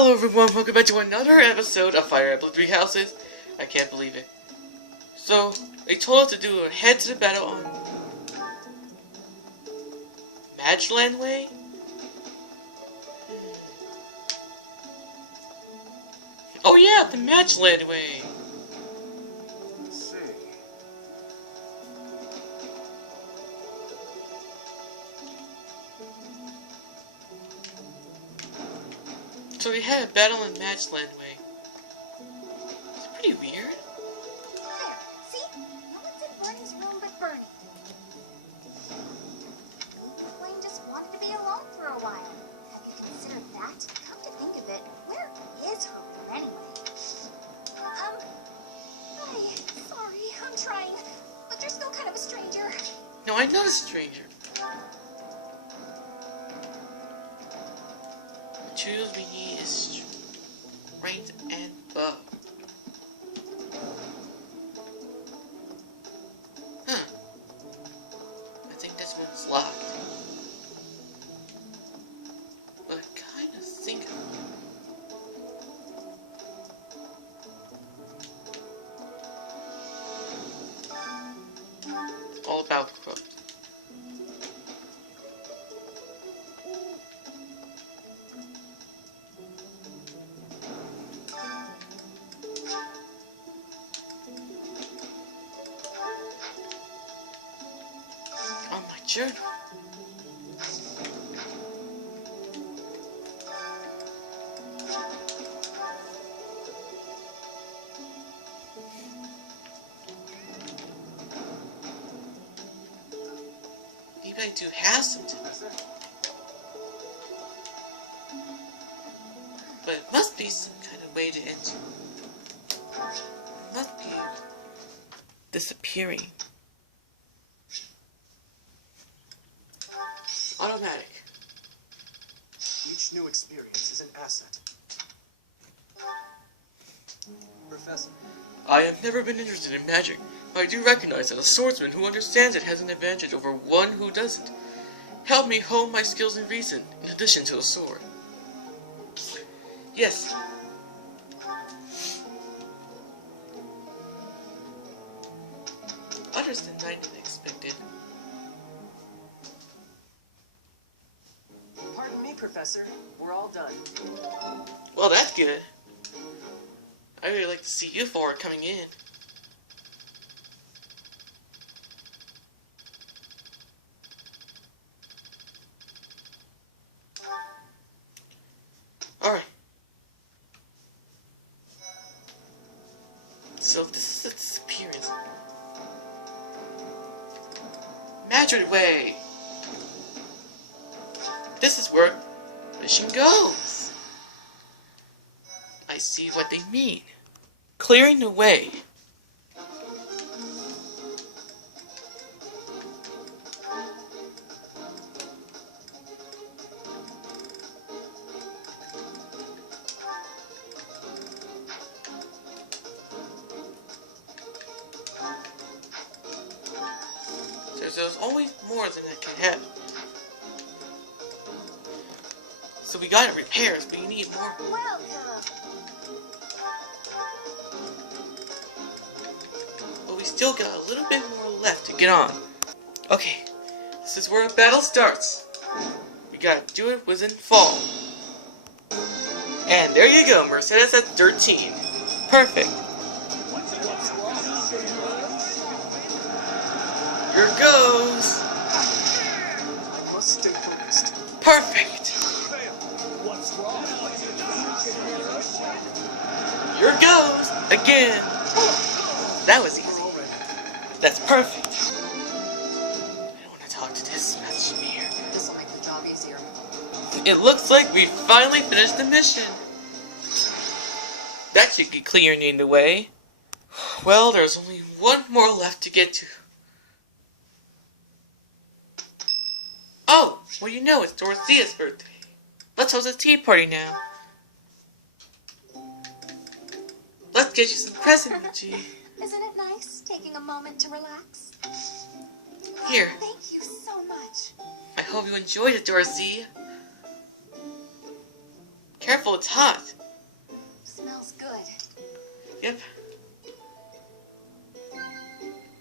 Hello everyone, welcome back to another episode of Fire Emblem 3 Houses. I can't believe it. So, they told us to do a head to the battle on Magland Way? Oh yeah, the Magland Way! Let's see. So we had a battle in Magland Way. It's pretty weird. There, see? No one's in Bernie's room but Bernie. Flayn just wanted to be alone for a while. Have you considered that? Come to think of it, where is her room anyway? Hi, sorry, I'm trying, but you're still kind of a stranger. No, I'm not a stranger. The tools we need is strength and bow. Huh. I think this one's locked. But I kinda think all about corrupt. On my journal. Maybe I do have something. But it must be some kind of way to enter. It must be disappearing. Automatic. Each new experience is an asset. Professor, I have never been interested in magic, but I do recognize that a swordsman who understands it has an advantage over one who doesn't. Help me hone my skills in reason, in addition to the sword. Yes. Others than I expected. Pardon me, Professor. We're all done. Well, that's good. I really like to see you forward coming in. Alright. So this is the disappearance. Magic Way! This is where mission goes! I see what they mean. Clearing the way. There's always more than I can have. So we got repairs, but you need more. Welcome. But we still got a little bit more left to get on. Okay, this is where the battle starts. We gotta do it within fall. And there you go, Mercedes at 13. Perfect. Here goes. I must stay focused. Perfect. What's wrong? Here goes again. That was easy. That's perfect. I don't want to talk to this match here. This'll make the job easier. It looks like we finally finished the mission. That should be clearing the way. Well, there's only one more left to get to. Oh, well you know it's Dorothea's birthday. Let's host a tea party now. Let's get you some present, G. Isn't it nice taking a moment to relax? Here. Thank you so much. I hope you enjoyed it, Dorothea. Careful, it's hot. Smells good. Yep.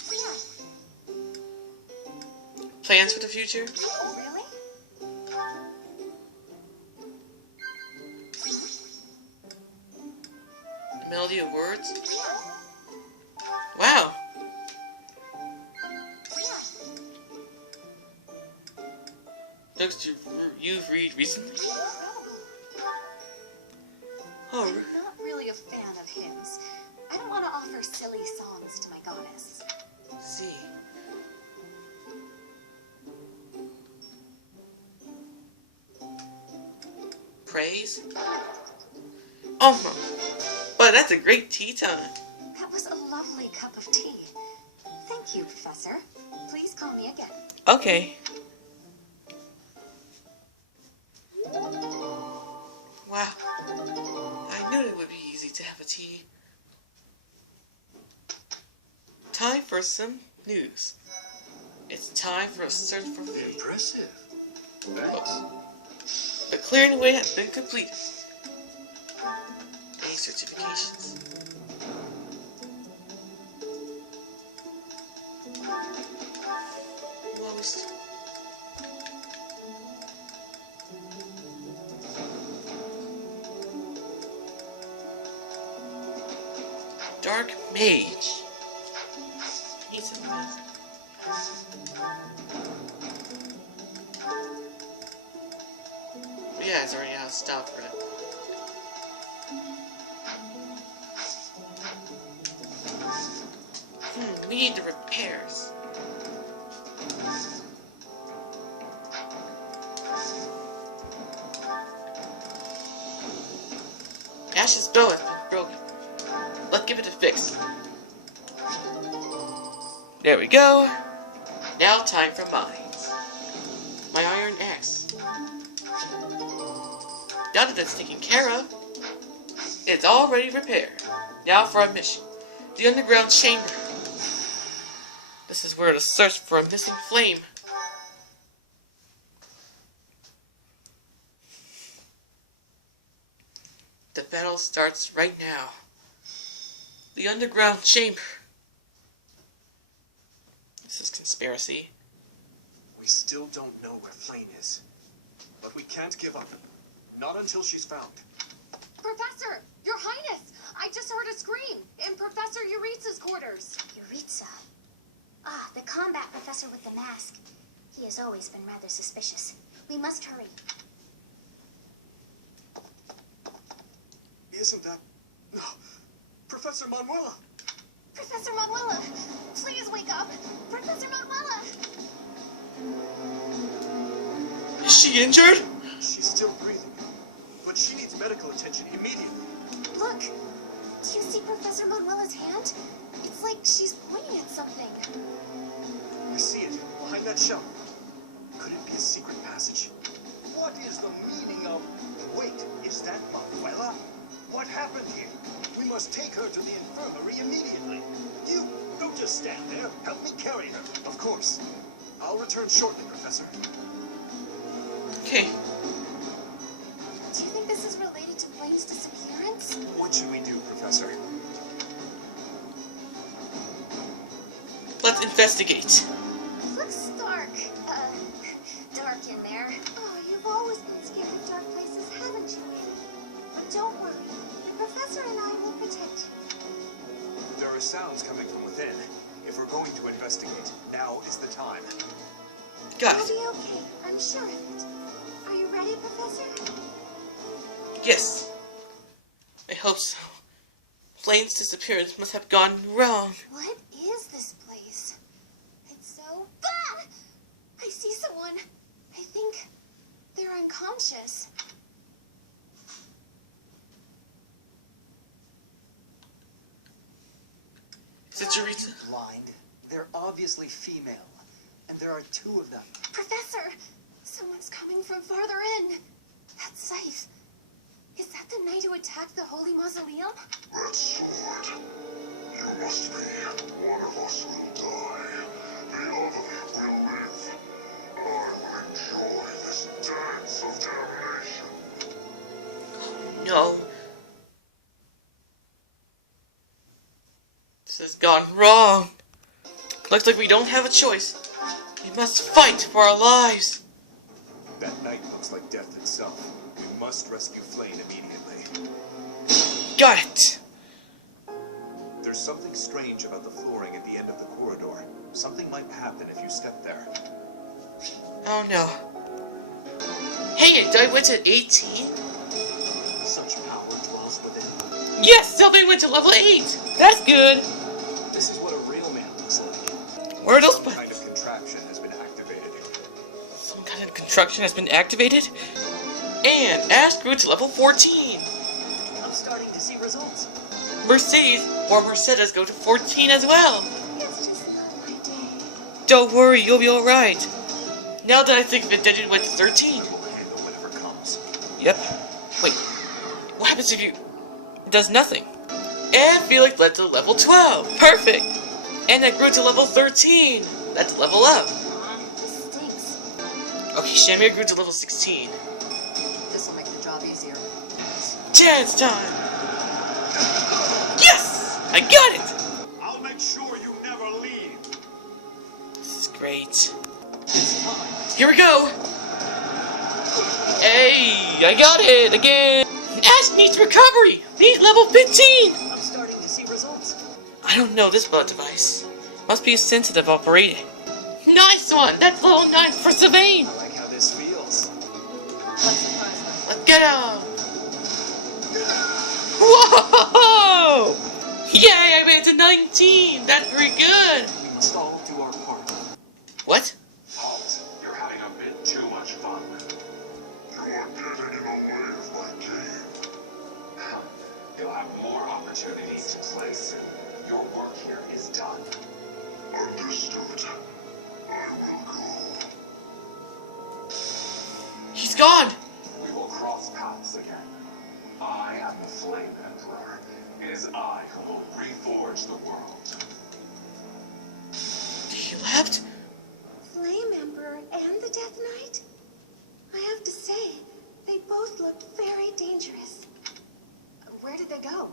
Yeah. Plans for the future? Oh, really? A melody of words? Yeah. Wow. Yeah. Books you've read recently? Incredible. Oh, I'm not really a fan of hymns. I don't want to offer silly songs to my goddess. see. Praise? But that's a great tea time. That was a lovely cup of tea. Thank you, Professor. Please call me again. Okay. Wow. I knew it would be easy to have a tea. Time for some news. It's time for a search for food. Impressive. Thanks. The clearing away has been completed. Any certifications? Most. Dark Mage. Need some of this. Yeah, it's already out of stock for it. We need the repairs. Ash's bow has been broken. Let's give it a fix. There we go. Now time for mines. My iron axe. Now that it's taken care of, it's already repaired. Now for our mission. The underground chamber. This is where to search for a missing flame. The battle starts right now. The underground chamber. This is conspiracy. We still don't know where Flayn is. But we can't give up. Not until she's found. Professor! Your Highness! I just heard a scream in Professor Euritsa's quarters. Euritsa. Ah, the combat professor with the mask. He has always been rather suspicious. We must hurry. Isn't that... No. Professor Manuela! Professor Manuela! Please wake up! Professor Manuela! Is she injured? She's still breathing. But she needs medical attention immediately. Look! Do you see Professor Manuela's hand? It's like she's pointing at something. I see it. Behind that shelf. Could it be a secret passage? What is the meaning of... Wait, is that Manuela? What happened here? We must take her to the infirmary immediately. You, don't just stand there. Help me carry her. Of course. I'll return shortly, Professor. Okay. Do you think this is related to Flayn's disappearance? What should we do, Professor? Let's investigate. Looks dark. Dark in there. Oh, you've always been scared of dark places, haven't you, Annie? But don't worry. The Professor and I will protect you. There are sounds coming from within. If we're going to investigate, now is the time. Got You'll it. be okay. I'm sure of it. Are you ready, Professor? Yes. I hope so. Flayn's disappearance must have gone wrong. What is this place? It's so... Ah! I see someone. I think they're unconscious. Is it Eureka? Blind. They're obviously female. And there are two of them. Professor! Someone's coming from farther in. That's Scythe. Is that the knight who attacked the Holy Mausoleum? That sword. You must be. One of us will die. The other will live. I will enjoy this dance of damnation. No. This has gone wrong. Looks like we don't have a choice. We must fight for our lives. That night looks like death itself. We must rescue Flayn immediately. Got it. There's something strange about the flooring at the end of the corridor. Something might happen if you step there. Oh no. Hey, I went to 18? Such power dwells within. Yes, somebody went to level 8. That's good. This is what a real man looks like. Where are those Some kind buttons? of contraption has been activated. Some kind of construction has been activated. And Ash grew to level 14. I'm starting to see results. Mercedes go to 14 as well. It's just not my day. Don't worry, you'll be alright. Now that I think of it, Deadwood went to 13. We'll handle whatever comes. Yep. Wait. What happens if you... It does nothing. And Felix led to level 12. Perfect. And I grew to level 13. Let's level up. This stinks. Okay, Shamir grew to level 16. This will make the job easier. Chance time. Yes! I got it! I'll make sure you never leave. This is great. Here we go! Hey, I got it again! Ash needs recovery! Needs level 15! I'm starting to see results. I don't know this blood device. Must be sensitive operating. Nice one! That's level 9 for Sylvain! I like how this feels. Let's get him! Whoa! Yay, I made it to 19! That's pretty good! We must all do our part. What? Halt. You're having a bit too much fun. You are getting in the way of my game. You'll have more opportunities to play soon. Your work here is done. Understood. I will go. He's gone! We will cross paths again. I am the Flame Emperor. It is I who will reforge the world. He left? Flame Emperor and the Death Knight? I have to say, they both looked very dangerous. Where did they go?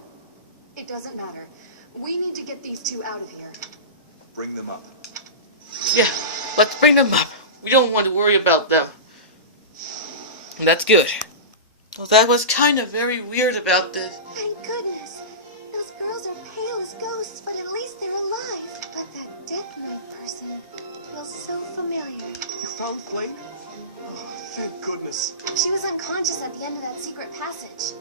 It doesn't matter. We need to get these two out of here. Bring them up. Yeah, let's bring them up. We don't want to worry about them. That's good. Well, that was kind of very weird about this. Thank goodness. Those girls are pale as ghosts, but at least they're alive. But that Death Knight person feels so familiar. You found Flayn? Oh, thank goodness. She was unconscious at the end of that secret passage.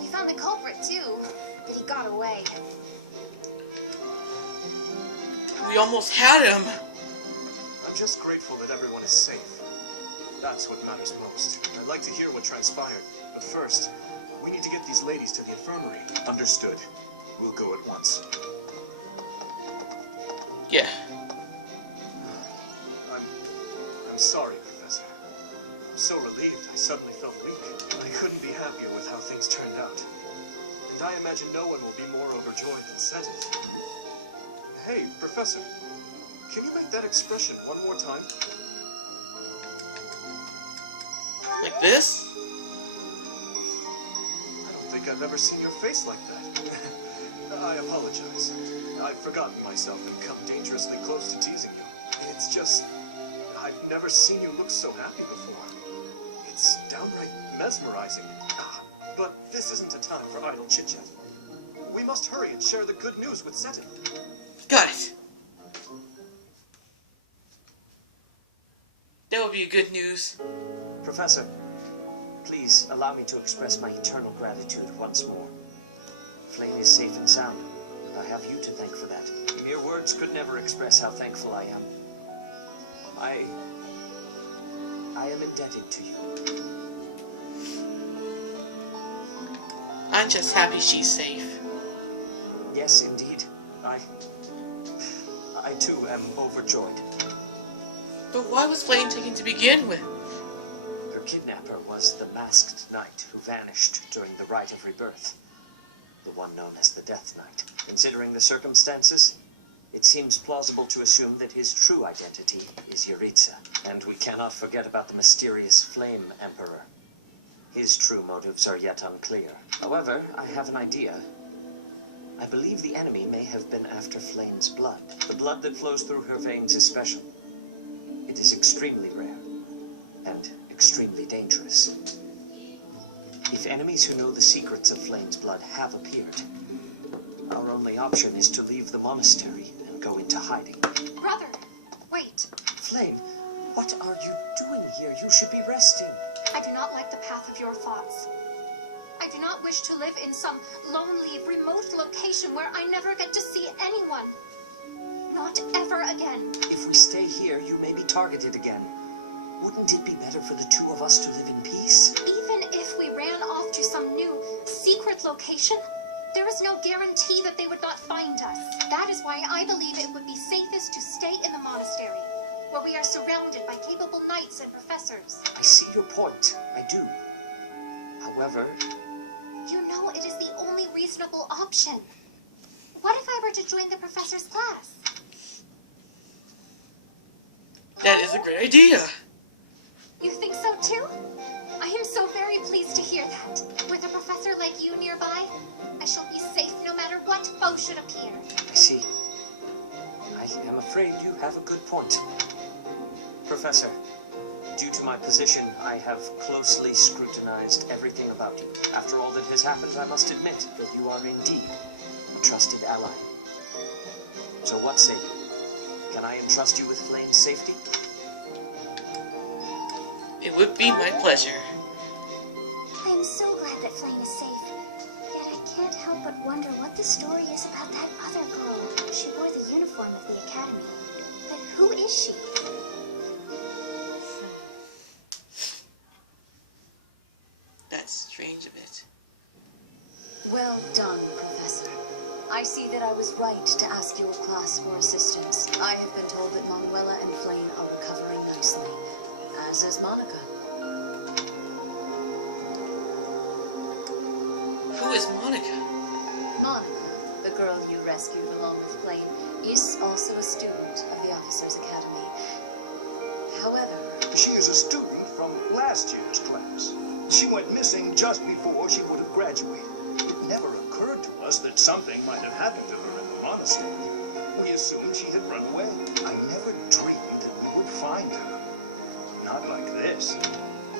We found the culprit, too, but he got away. We almost had him. I'm just grateful that everyone is safe. That's what matters most. I'd like to hear what transpired. But first, we need to get these ladies to the infirmary. Understood. We'll go at once. Yeah. I'm sorry, Professor. I'm so relieved I suddenly felt weak. I couldn't be happier with how things turned out. And I imagine no one will be more overjoyed than Setting. Hey, Professor. Can you make that expression one more time? Like this? I don't think I've ever seen your face like that. I apologize. I've forgotten myself and come dangerously close to teasing you. It's just... I've never seen you look so happy before. It's downright mesmerizing. But this isn't a time for idle chit-chat. We must hurry and share the good news with Setting. Got it. That would be good news. Professor, please allow me to express my eternal gratitude once more. Flayn is safe and sound, and I have you to thank for that. Mere words could never express how thankful I am. I am indebted to you. I'm just happy she's safe. Yes, indeed. I too am overjoyed. But why was Flayn taken to begin with? Her kidnapper was the masked knight who vanished during the rite of rebirth. The one known as the Death Knight. Considering the circumstances, it seems plausible to assume that his true identity is Yuritsa. And we cannot forget about the mysterious Flame Emperor. His true motives are yet unclear. However, I have an idea. I believe the enemy may have been after Flayn's blood. The blood that flows through her veins is special. It is extremely rare, and extremely dangerous. If enemies who know the secrets of Flayn's blood have appeared, our only option is to leave the monastery and go into hiding. Brother, wait. Flayn, what are you doing here? You should be resting. I do not like the path of your thoughts. I do not wish to live in some lonely, remote location where I never get to see anyone. Not ever again. If we stay here, you may be targeted again. Wouldn't it be better for the two of us to live in peace? Even if we ran off to some new, secret location, there is no guarantee that they would not find us. That is why I believe it would be safest to stay in the monastery, where we are surrounded by capable knights and professors. I see your point. I do. However... You know it is the only reasonable option. What if I were to join the professor's class? That is a great idea. You think so too? I am so very pleased to hear that. With a professor like you nearby, I shall be safe no matter what foe should appear. I see. I am afraid you have a good point. Professor, due to my position, I have closely scrutinized everything about you. After all that has happened, I must admit that you are indeed a trusted ally. So what say you? Can I entrust you with Flayn's safety? It would be my pleasure. I am so glad that Flayn is safe. Yet I can't help but wonder what the story is about that other girl. She wore the uniform of the academy. But who is she? That's strange of it. Well done, Professor. I see that I was right to ask your class for assistance. I have been told that Manuela and Flayn are recovering nicely, as is Monica. Who is Monica? Monica, the girl you rescued along with Flayn, is also a student of the Officers' Academy. However... She is a student from last year's class. She went missing just before she would have graduated. It never occurred to us that something might have happened to her in the monastery. We assumed she had run away. I never dreamed that we would find her. Not like this.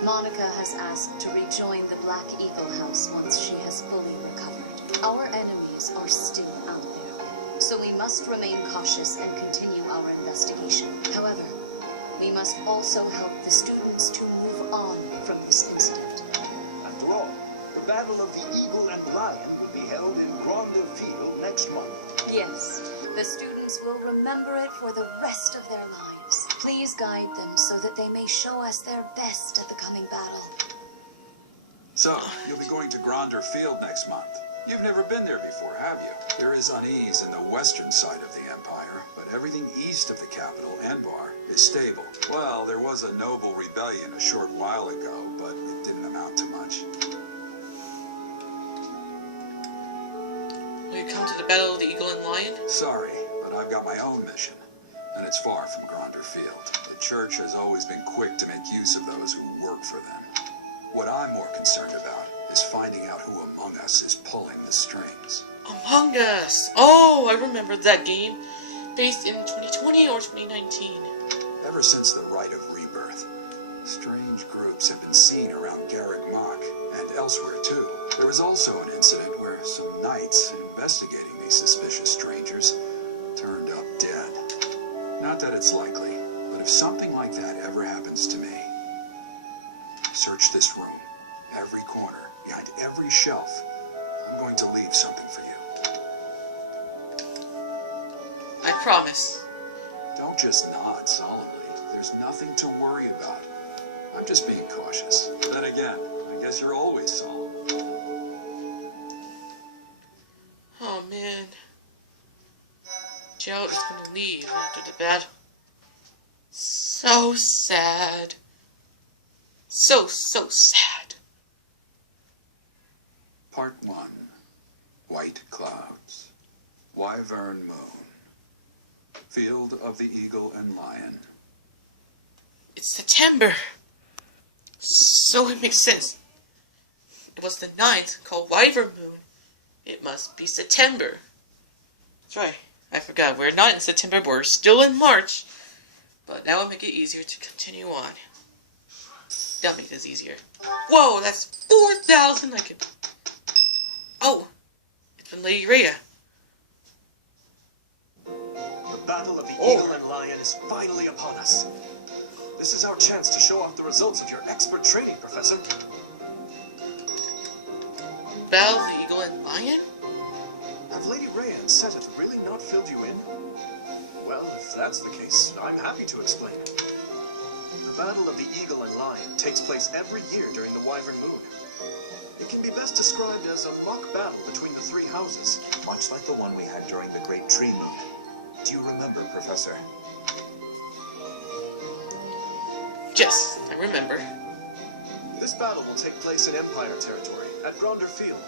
Monica has asked to rejoin the Black Eagle House once she has fully recovered. Our enemies are still out there, so we must remain cautious and continue our investigation. However, we must also help the students to move on from this incident. After all, the Battle of the Eagle and Lion will be held in Grande Field next month. Yes, the students will remember it for the rest of their lives. Please guide them so that they may show us their best at the coming battle. So, you'll be going to Gronder Field next month. You've never been there before, have you? There is unease in the western side of the Empire, but everything east of the capital, Enbar, is stable. Well, there was a noble rebellion a short while ago, but it didn't amount to much. Will you come to the Battle of the Eagle and Lion? Sorry, but I've got my own mission, and it's far from Gronder Field. The Church has always been quick to make use of those who work for them. What I'm more concerned about is finding out who among us is pulling the strings. Among Us! Oh, I remember that game. Based in 2020 or 2019. Ever since the Rite of Rebirth, strange groups have been seen around Garrick Mach, and elsewhere too. There was also an incident where some knights investigating these suspicious strangers turned up dead. Not that it's likely, but if something like that ever happens to me, search this room, every corner, behind every shelf. I'm going to leave something for you. I promise. Don't just nod solemnly. There's nothing to worry about. I'm just being cautious. Then again, I guess you're always solemn. Oh man. Joe is gonna leave after the battle. So sad. So sad. Part 1. White Clouds. Wyvern Moon. Field of the Eagle and Lion. It's September. So it makes sense. it was the 9th, called Wyvern Moon, it must be September. That's right, I forgot. We're not in September, but we're still in March. But that will make it easier to continue on. That'll make this easier. Whoa, that's 4,000. I could... Oh, it's from Lady Rhea. The battle of the Eagle and Lion is finally upon us. This is our chance to show off the results of your expert training, Professor. Battle of the Eagle and Lion? Have Lady Rhea and Seteth really not filled you in? Well, if that's the case, I'm happy to explain. The Battle of the Eagle and Lion takes place every year during the Wyvern Moon. It can be best described as a mock battle between the three houses. Much like the one we had during the Great Tree Moon. Do you remember, Professor? Yes, I remember. This battle will take place in Empire territory, at Gronder Field.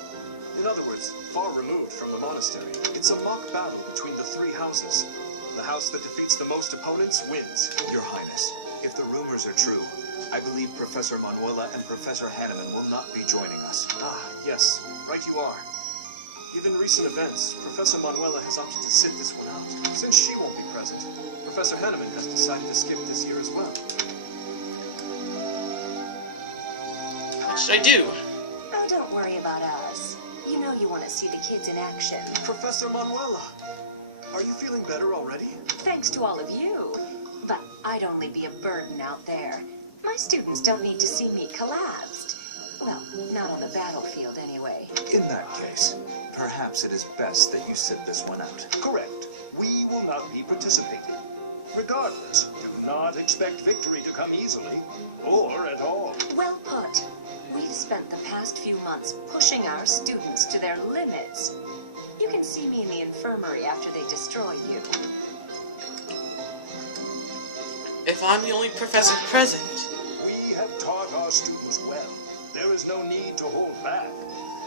In other words, far removed from the monastery. It's a mock battle between the three houses. The house that defeats the most opponents wins. Your Highness, if the rumors are true, I believe Professor Manuela and Professor Hanneman will not be joining us. Ah, yes, right you are. Given recent events, Professor Manuela has opted to sit this one out. Since she won't be present, Professor Hanneman has decided to skip this year as well. What should I do? Oh, don't worry about us. You know you want to see the kids in action. Professor Manuela, are you feeling better already? Thanks to all of you. But I'd only be a burden out there. My students don't need to see me collapsed. Well, not on the battlefield anyway. In that case, perhaps it is best that you sit this one out. Correct. We will not be participating. Regardless, do not expect victory to come easily, or at all. Well put. We've spent the past few months pushing our students to their limits. You can see me in the infirmary after they destroy you. If I'm the only professor present... We have taught our students well. There is no need to hold back.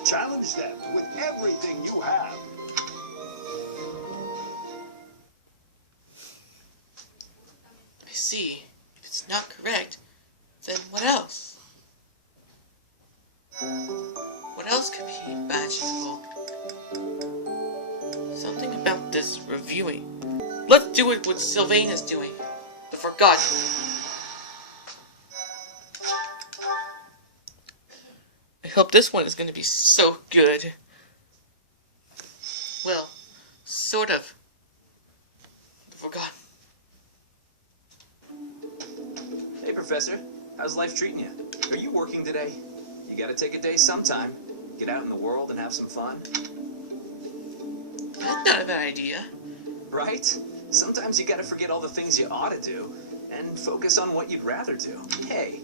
Challenge them with everything you have. I see. If it's not correct, then what else? What else could be magical? Something about this reviewing. Let's do it what Sylvain is doing. The Forgotten. I hope this one is going to be so good. Well, sort of. The Forgotten. Hey, Professor. How's life treating you? Are you working today? You gotta take a day sometime. Get out in the world and have some fun. That's not a bad idea. Right? Sometimes you gotta forget all the things you ought to do and focus on what you'd rather do. Hey,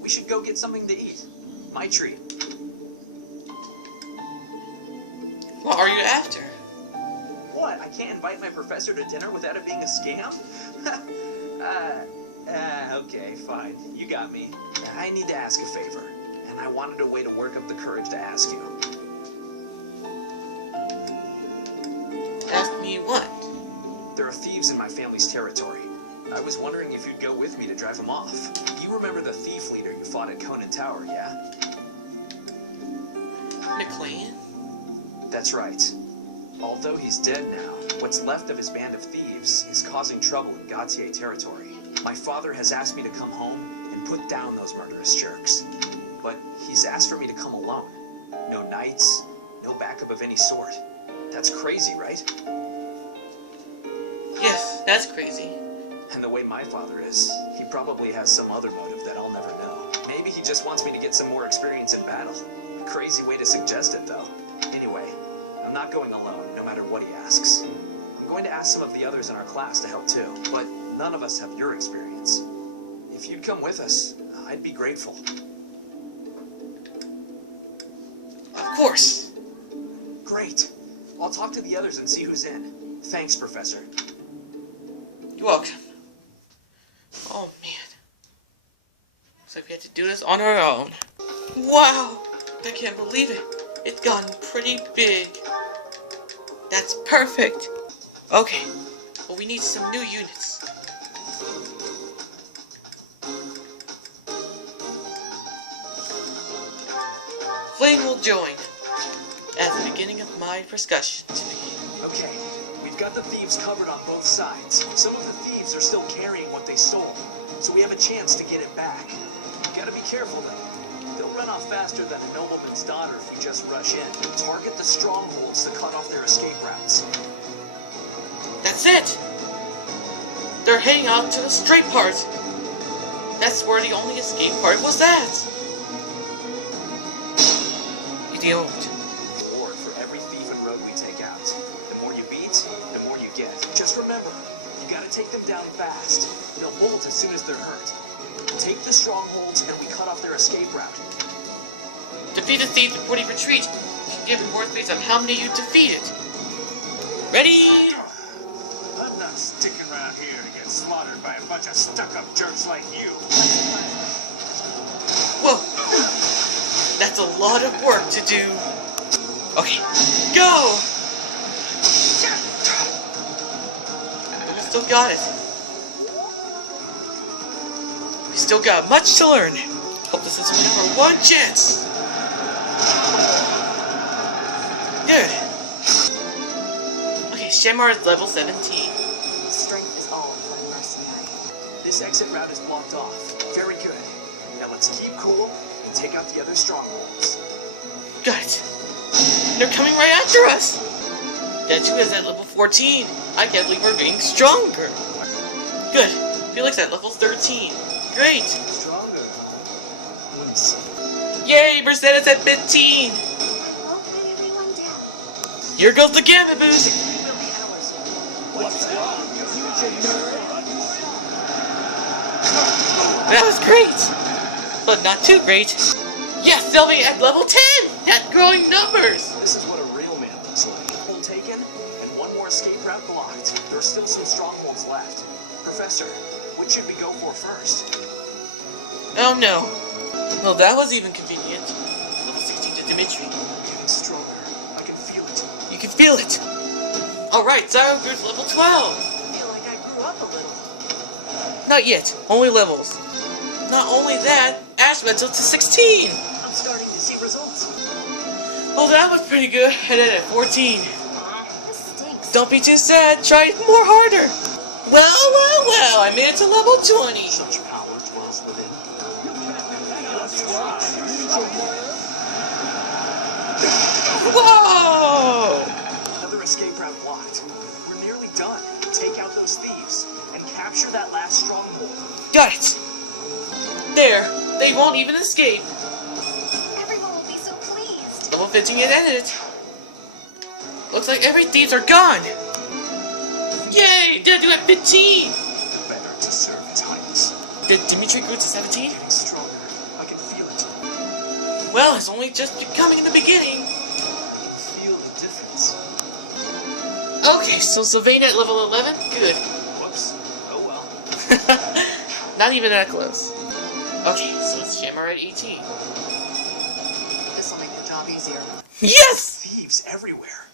we should go get something to eat. My treat. What are you after? What? I can't invite my professor to dinner without it being a scam? Okay, fine. You got me. I need to ask a favor, and I wanted a way to work up the courage to ask you. Ask me what? There are thieves in my family's territory. I was wondering if you'd go with me to drive them off. You remember the thief leader you fought at Conan Tower, yeah? McLean? That's right. Although he's dead now, what's left of his band of thieves is causing trouble in Gautier territory. My father has asked me to come home and put down those murderous jerks. But he's asked for me to come alone. No knights, no backup of any sort. That's crazy, right? Yes, that's crazy. And the way my father is, he probably has some other motive that I'll never know. Maybe he just wants me to get some more experience in battle. Crazy way to suggest it, though. Anyway, I'm not going alone, no matter what he asks. I'm going to ask some of the others in our class to help too, but none of us have your experience. If you'd come with us, I'd be grateful. Of course. Great. I'll talk to the others and see who's in. Thanks, Professor. You're welcome. Oh, man. Looks like we have to do this on our own. Wow! I can't believe it. It's gotten pretty big. That's perfect. Okay. Well, we need some new units. Flayn will join at the beginning of my discussion to begin. Okay, we've got the thieves covered on both sides. Some of the thieves are still carrying what they stole, so we have a chance to get it back. Gotta be careful though. They'll run off faster than a nobleman's daughter if we just rush in. Target the strongholds to cut off their escape routes. That's it! They're heading out to the straight part. That's where the only escape part was at. Idiot. Reward for every thief and rogue we take out. The more you beat, the more you get. Just remember, you gotta take them down fast. They'll bolt as soon as they're hurt. Take the strongholds and we cut off their escape route. Defeat the thieves before they retreat. You can give rewards based on how many you defeated. Ready? I'm not sticking around here to get slaughtered by a bunch of stuck-up jerks like you. Whoa. That's a lot of work to do. Okay, go! We still got it. We still got much to learn. Hope this is our one chance. Good. Okay, Shamar is level 17. Strength is all for a mercenary. This exit route is blocked off. Very good. Now let's keep cool and take out the other strongholds. Got it. They're coming right after us. Detu is at level 14. I can't believe we're getting stronger. Good. Felix at level 13. Great. Stronger. Yay, Mercedes at 15. Okay, everyone down. Here goes the gamma boost. What's wrong, you nerd? That was great. But not too great. Yes, Sylvie at level 10. At growing numbers. This is what a real man looks like. Hole taken, and one more escape route blocked. There are still some strongholds left. Professor, which should we go for first? Oh no. Well, that was even convenient. Level 16 to Dimitri. Getting stronger. I can feel it. You can feel it. Alright, Zyro Groot's level 12. I feel like I grew up a little. Not yet. Only levels. Not only that, Ash went up to 16. I'm starting to see results. Well, that was pretty good. I did it at 14. This stinks. Don't be too sad. Try it more harder. Well, I made it to level 20. Such power dwells within. Whoa! Another escape route blocked. We're nearly done. Take out those thieves and capture that last stronghold. Got it. There. They won't even escape. Everyone will be so pleased. Level 15 and ended it. Looks like every thieves are gone. Yay! Did I do it at 15? Better to serve his highness. Did Dimitri grow to 17? Getting stronger. I can feel it. Well, it's only just becoming in the beginning. I can feel the difference. Okay, so Sylvain at level 11? Good. Whoops. Oh well. Not even that close. Okay, so it's Shamar at 18. This'll make the job easier. Yes! Thieves everywhere.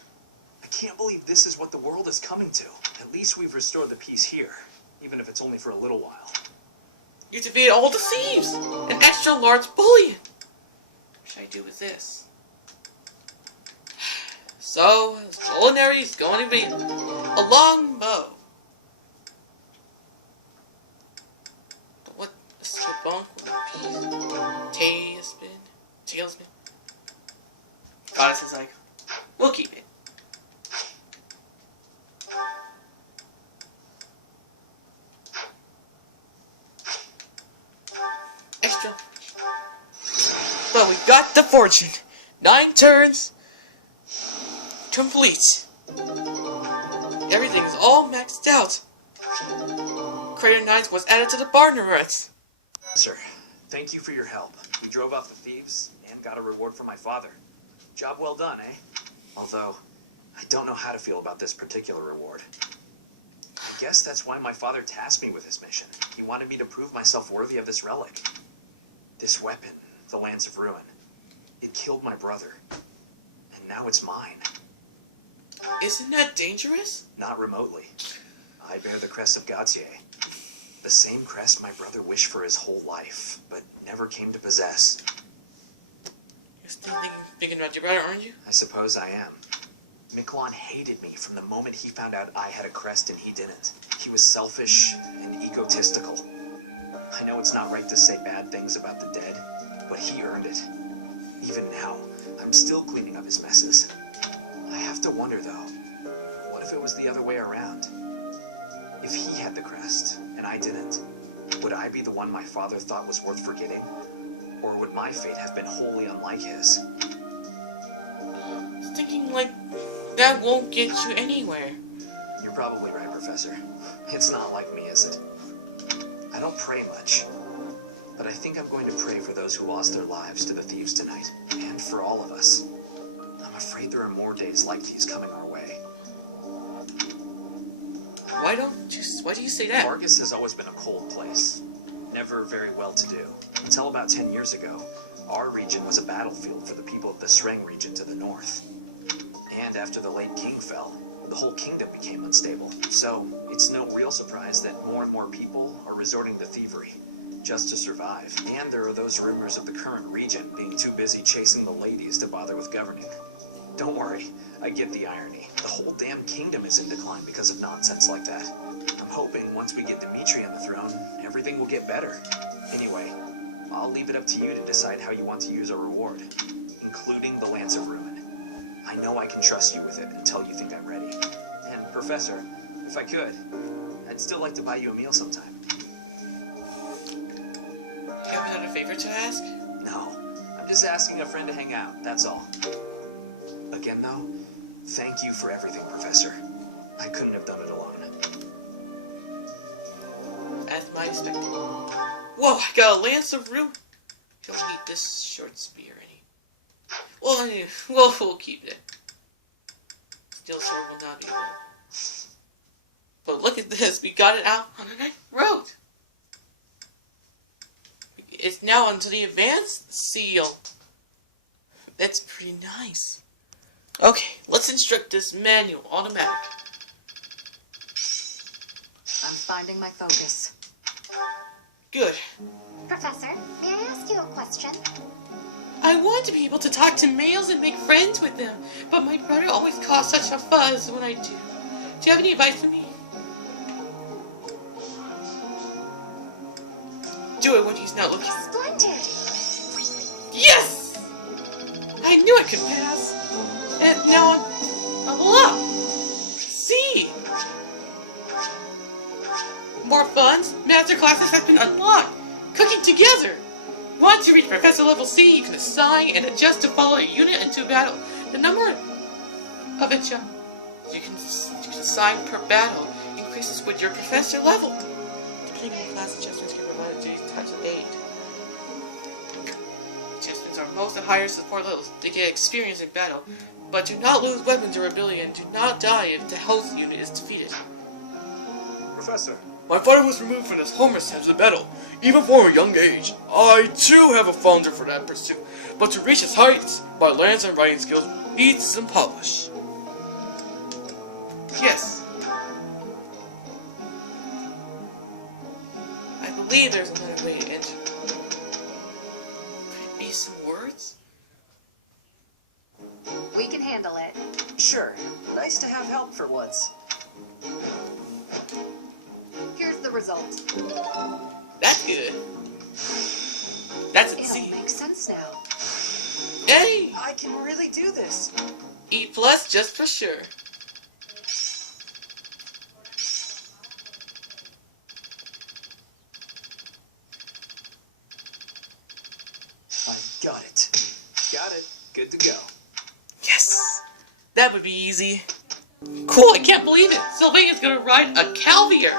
I can't believe this is what the world is coming to. At least we've restored the peace here, even if it's only for a little while. You defeated all the thieves! An extra large bullion! What should I do with this? So, culinary is going to be a long bow. What? A skip-bunk with a piece? Tailspin? Goddess is like, we'll keep it. Extra. But we got the fortune. 9 turns. Complete. Everything's all maxed out. Crater 9 was added to the partner ruts. Sir, thank you for your help. We drove off the thieves and got a reward for my father. Job well done, eh? Although, I don't know how to feel about this particular reward. I guess that's why my father tasked me with this mission. He wanted me to prove myself worthy of this relic. This weapon, the Lance of Ruin. It killed my brother. And now it's mine. Isn't that dangerous? Not remotely. I bear the crest of Gautier. The same crest my brother wished for his whole life, but never came to possess. You're still thinking about your brother, aren't you? I suppose I am. Miquelon hated me from the moment he found out I had a crest and he didn't. He was selfish and egotistical. I know it's not right to say bad things about the dead, but he earned it. Even now, I'm still cleaning up his messes. I have to wonder, though, what if it was the other way around? If he had the crest and I didn't, would I be the one my father thought was worth forgetting? Or would my fate have been wholly unlike his? Thinking like that won't get you anywhere. You're probably right, Professor. It's not like me, is it? I don't pray much, but I think I'm going to pray for those who lost their lives to the thieves tonight, and for all of us. I'm afraid there are more days like these coming our way. Why do you say that? Argus has always been a cold place, never very well-to-do. Until about 10 years ago, our region was a battlefield for the people of the Sreng region to the north. And after the late king fell, the whole kingdom became unstable. So, it's no real surprise that more and more people are resorting to thievery, just to survive. And there are those rumors of the current regent being too busy chasing the ladies to bother with governing. Don't worry, I get the irony. The whole damn kingdom is in decline because of nonsense like that. I'm hoping once we get Dimitri on the throne, everything will get better. Anyway, I'll leave it up to you to decide how you want to use our reward, including the Lance of Ruin. I know I can trust you with it until you think I'm ready. And, Professor, if I could, I'd still like to buy you a meal sometime. You have another favor to ask? No, I'm just asking a friend to hang out, that's all. Again, though, thank you for everything, Professor. I couldn't have done it alone. As might expect. Whoa, I got a Lance of Ruin. Don't need this short spear any. Well, anyway, we'll keep it. Steel sword will not be able. But look at this, we got it out on the next road. It's now onto the advanced seal. That's pretty nice. Okay, let's instruct this manual automatic. I'm finding my focus. Good. Professor, may I ask you a question? I want to be able to talk to males and make friends with them, but my brother always causes such a fuss when I do. Do you have any advice for me? Do it when he's not looking. Splendid! Yes! I knew I could pass. And now I'm level up. See? More funds, master classes have been unlocked. Cooking together. Once you reach Professor Level C, you can assign and adjust to follow a unit into battle. The number of adjustments you can assign per battle increases with your Professor level. Depending on the class, adjustments can provide a these types of aid. Adjustments are most at higher support levels. They get experience in battle, but do not lose weapon durability and do not die if the health unit is defeated. Professor. My father was removed from his home as of the battle, even from a young age. I too have a founder for that pursuit, but to reach its heights, my lance and writing skills need some polish. Yes. I believe there's another way to enter. Could it be some words? We can handle it. Sure. Nice to have help for once. Here's the result. That's good. That's a It C. all makes sense now. Hey! I can really do this. E+ just for sure. I've got it. Got it. Good to go. Yes! That would be easy. Cool, I can't believe it! Sylvania's gonna ride a Calvier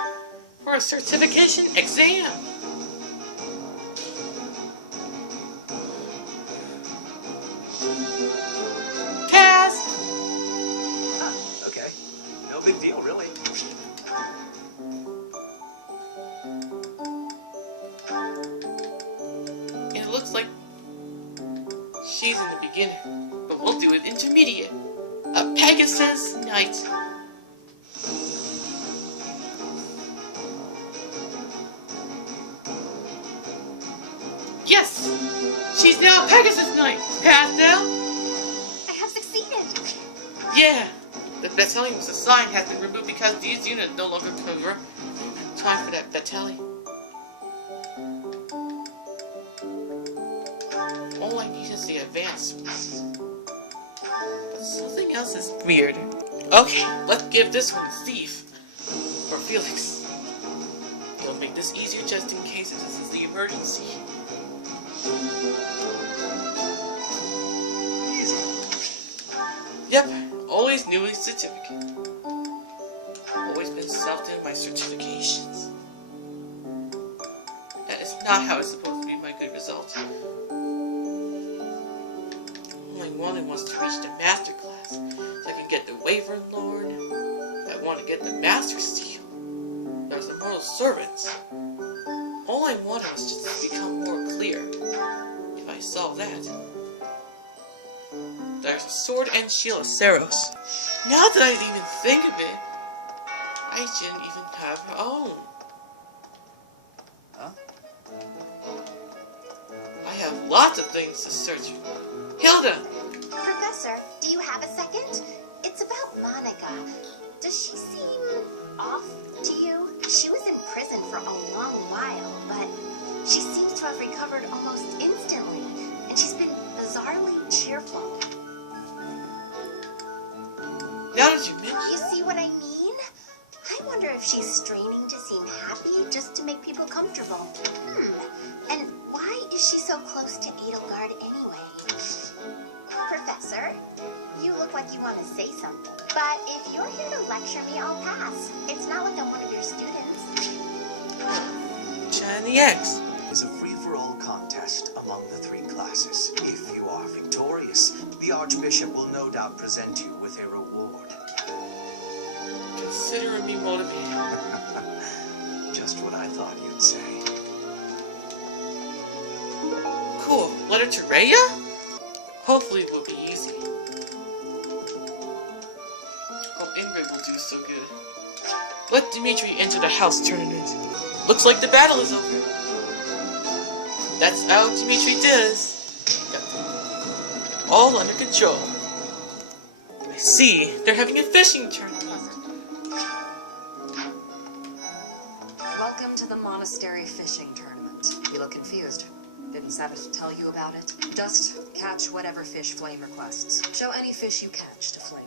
for a certification exam. Pass! Huh, okay. No big deal, really. It looks like she's in the beginner, but we'll do it intermediate. A Pegasus Knight. Yes! She's now a Pegasus Knight! tonight. Passed out? I have succeeded. Yeah. The battalion was assigned has been removed because these units no longer cover. Time for that battalion. All I need is the advance. But something else is weird. Okay, let's give this one a thief. For Felix. It'll make this easier just in case this is the emergency. Yep, always newly certificate. Always been self in my certifications. That is not how it's supposed to be my good result. All I wanted was to reach the master class, so I could get the Wyvern Lord. If I want to get the Master Seal, there's the Mortal Servants. All I wanted was just to become more clear. If I solve that, there's a Sword and Shield of Saros. Now that I even think of it, I shouldn't even have her own. Huh? I have lots of things to search for. Hilda! Professor, do you have a second? It's about Monica. Does she seem off to you? She was in prison for a long while, but she seems to have recovered almost instantly, and she's been bizarrely cheerful. Now that you mention You see what I mean? I wonder if she's straining to seem happy just to make people comfortable. And why is she so close to Edelgard anyway? Professor, you look like you want to say something. But if you're here to lecture me, I'll pass. It's not like I'm one of your students. Shiny X. It's a free-for-all contest among the 3 classes. If you are victorious, the Archbishop will no doubt present you with a reward. Consider me motivated. Just what I thought you'd say. Cool. Letter to Rhea? Hopefully it will be easy. Hope Ingrid will do so good. Let Dimitri enter the house tournament. Looks like the battle is over. That's how Dimitri does. Got them all under control. I see. They're having a fishing tournament. Welcome to the monastery fishing tournament. You look confused. Didn't Sabbath tell you about it? Just catch whatever fish Flayn requests. Show any fish you catch to Flayn.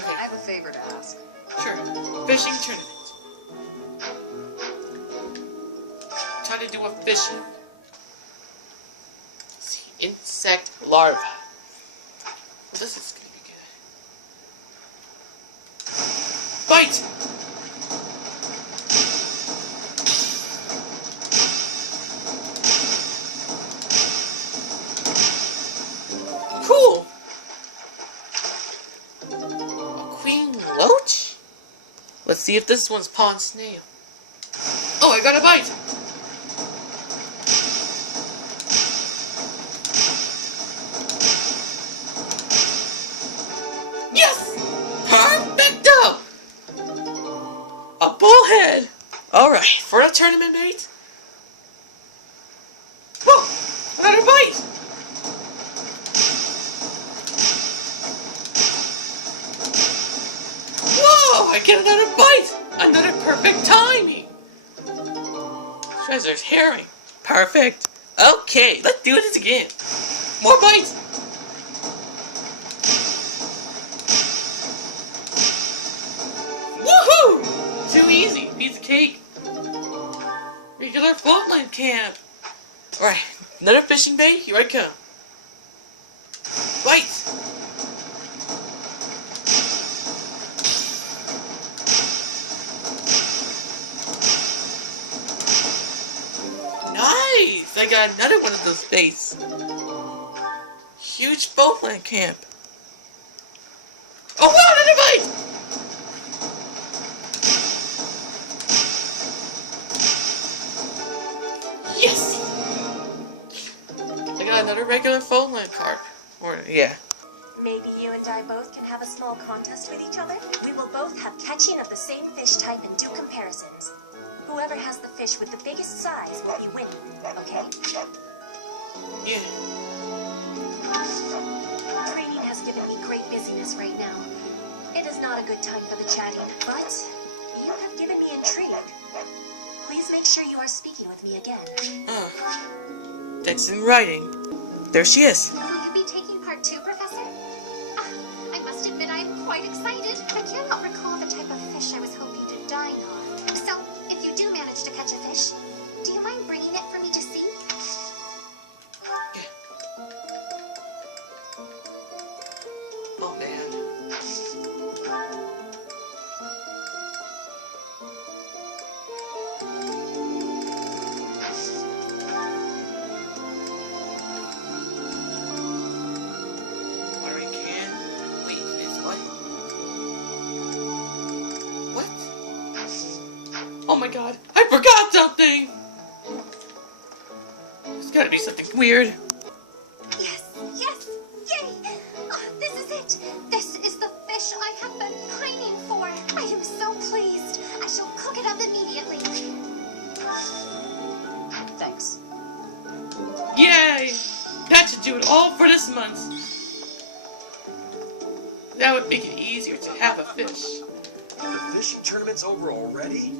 Okay. I have a favor to ask. Sure. Fishing tournament. Try to do a fishing. Let's see. Insect larva. This is gonna be good. Bite! Cool! A queen loach? Let's see if this one's pond snail. Oh, I got a bite! Yes! Perfecto! A bullhead! Alright, for the tournament, mate. Whoa! Another bite! Whoa! I get another bite! Another perfect timing! Treasure's herring. Perfect. Okay, let's do this again. More bites! Woohoo! Too easy. Piece of cake. Regular floatland camp. Alright, another fishing bait. Here I come. Bites! Nice! I got another one of those baits. Huge boatland camp. Oh, wow, another bite! Yes! I got another regular Foamland carp. Or, yeah. Maybe you and I both can have a small contest with each other? We will both have catching of the same fish type and do comparisons. Whoever has the fish with the biggest size will be winning, okay? Yeah. Training has given me great busyness right now. It is not a good time for the chatting, but you have given me intrigue. Please make sure you are speaking with me again. Text in writing. There she is. Will you be taking part 2, Professor? I must admit I am quite excited. I cannot recall the type of fish I was hoping to dine on. So, if you do manage to catch a fish, do you mind bringing it for me to see? Oh man. Watering can. Wait, is what? What? Oh my god, I forgot something! There's gotta be something weird. Yes! Yes! Yay! Oh, this is it! This is the fish I have been pining for! I am so pleased! I shall cook it up immediately. Thanks. Yay! That should do it all for this month. That would make it easier to have a fish. The fishing tournament's over already?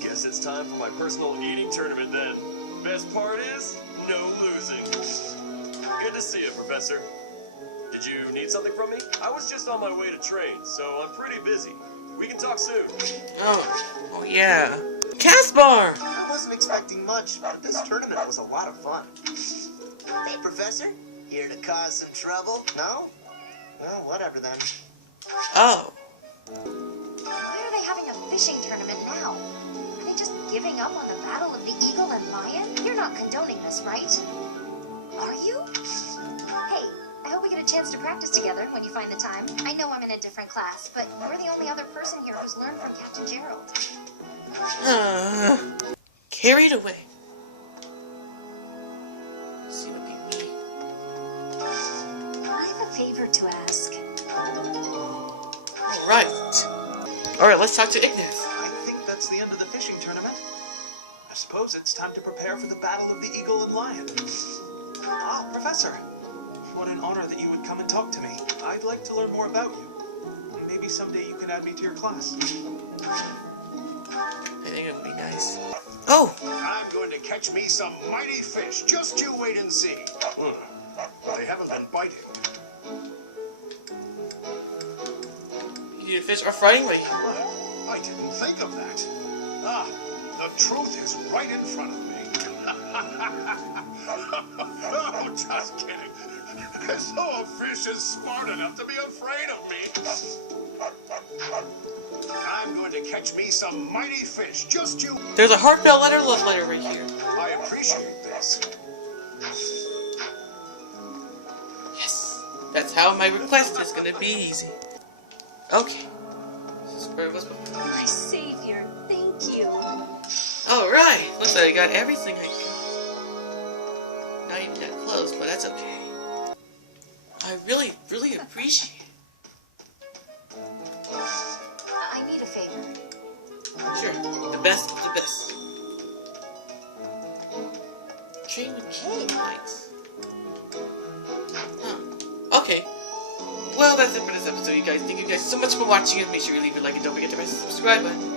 Guess it's time for my personal eating tournament then. Best part is, no losing. Good to see you, Professor. Did you need something from me? I was just on my way to train, so I'm pretty busy. We can talk soon. Oh yeah. Caspar! I wasn't expecting much, but this tournament was a lot of fun. Hey, Professor. Here to cause some trouble? No? Well, whatever then. Oh. Why are they having a fishing tournament now? Are they just giving up on the battle of the eagle and lion? You're not condoning this, right? Are you? Hey, I hope we get a chance to practice together when you find the time. I know I'm in a different class, but you're the only other person here who's learned from Captain Gerald. Carried away. Let's see what we need. I have a favor to ask. Alright, let's talk to Ignis. I think that's the end of the fishing tournament. I suppose it's time to prepare for the battle of the eagle and lion. Ah, Professor. What an honor that you would come and talk to me. I'd like to learn more about you. Maybe someday you can add me to your class. I think it would be nice. Oh! I'm going to catch me some mighty fish. Just you wait and see. They haven't been biting. You need a fish or fighting ready. Well, I didn't think of that. Ah, the truth is right in front of me. Oh, just kidding. As though a fish is smart enough to be afraid of me. I'm going to catch me some mighty fish. Just you. There's a heartfelt love letter right here. I appreciate this. Yes. That's how my request is gonna be easy. Okay. This is where it was before. My savior, thank you. Alright. Looks like I got everything I got. Not even that close, but that's okay. I really appreciate it. I need a favor. Sure. The best of the best. Train with King Lights. Huh. Okay. Well, that's it for this episode, you guys. Thank you guys so much for watching it. Make sure you leave a like and don't forget to press the subscribe button.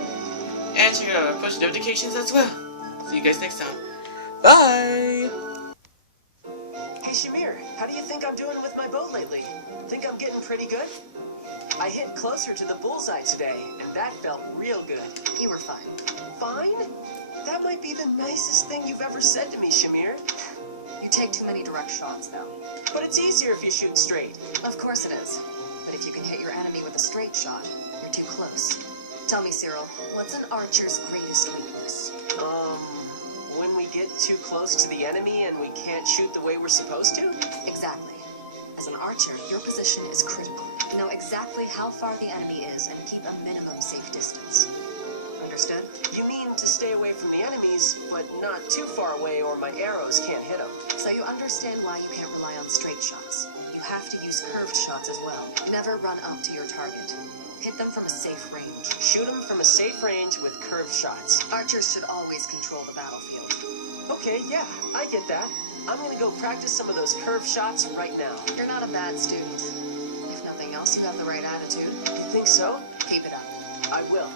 And check out our push notifications as well. See you guys next time. Bye! Hey Shamir, how do you think I'm doing with my bow lately? Think I'm getting pretty good? I hit closer to the bullseye today, and that felt real good. You were fine. Fine? That might be the nicest thing you've ever said to me, Shamir. You take too many direct shots, though. But it's easier if you shoot straight. Of course it is. But if you can hit your enemy with a straight shot, you're too close. Tell me, Cyril, what's an archer's greatest weakness? When we get too close to the enemy and we can't shoot the way we're supposed to? Exactly. As an archer, your position is critical. Know exactly how far the enemy is and keep a minimum safe distance. Understood? You mean to stay away from the enemies, but not too far away or my arrows can't hit them. So you understand why you can't rely on straight shots. You have to use curved shots as well. Never run up to your target. Hit them from a safe range. Shoot them from a safe range with curved shots. Archers should always control the battlefield. Okay, yeah, I get that. I'm gonna go practice some of those curve shots right now. You're not a bad student. If nothing else, you have the right attitude. You think so? Keep it up. I will.